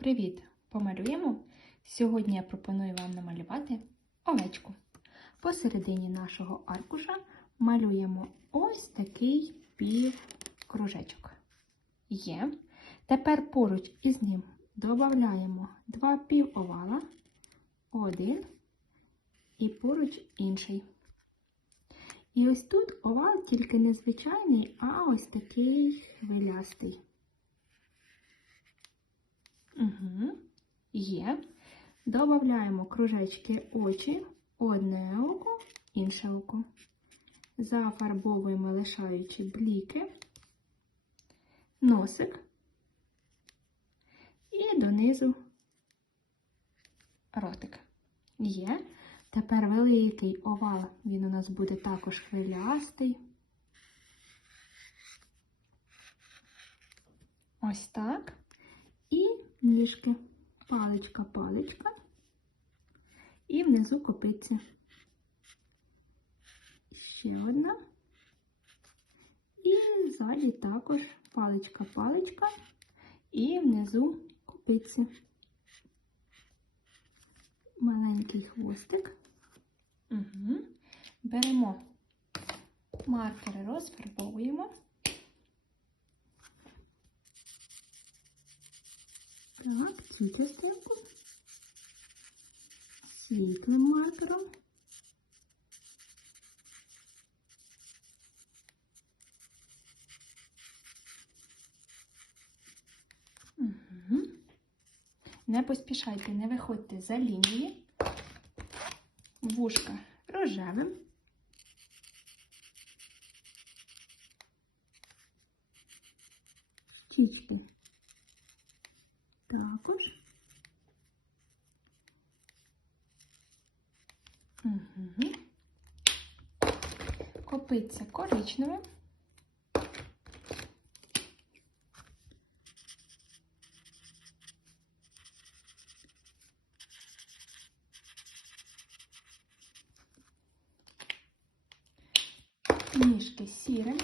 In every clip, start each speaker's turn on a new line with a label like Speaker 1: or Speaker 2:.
Speaker 1: Привіт! Помалюємо? Сьогодні я пропоную вам намалювати овечку. Посередині нашого аркуша малюємо ось такий півкружечок. Є. Тепер поруч із ним додаємо два півовала, один і поруч інший. І ось тут овал тільки не звичайний, а ось такий хвилястий. Угу. Є. Додаємо кружечки очі, одне око, інше око. Зафарбовуємо, лишаючи бліки, носик і донизу ротик. Є. Тепер великий овал, він у нас буде також хвилястий. Ось так. І ніжки. Паличка, паличка. І внизу копиться. Ще одна. І ззаді також паличка, паличка. І внизу копиться. Маленький хвостик. Угу. Беремо маркери, розфарбовуємо. Так, цю частинку світлим маркером. Угу. Не поспішайте, не виходьте за лінії. Вушка рожевим. Щічки також. Угу. Копиться коричневим. Ніжки сірим.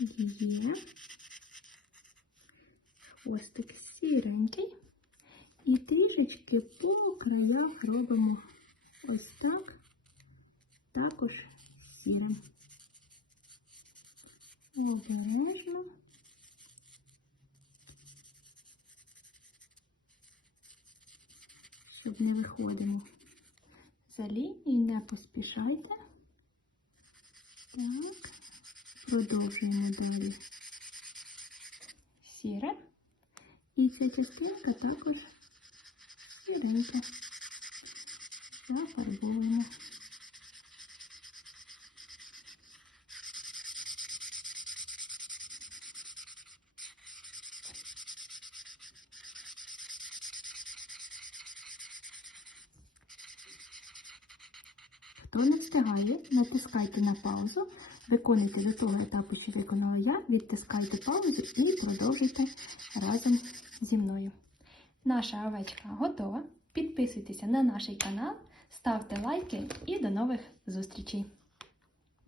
Speaker 1: Є. Хвостик сіренький. І трішечки по краях робимо ось так, також сірим. Обережно. Щоб не виходимо за лінії, не поспішайте. Так. Продовжуємо далі сіре. І ця частинка також сіренька. Зафарбовуємо. Хто не встигає, натискайте на паузу, Виконуйте до того етапу, що виконала я, відтискайте паузу і продовжуйте разом зі мною. Наша овечка готова. Підписуйтеся на наш канал, ставте лайки і до нових зустрічей!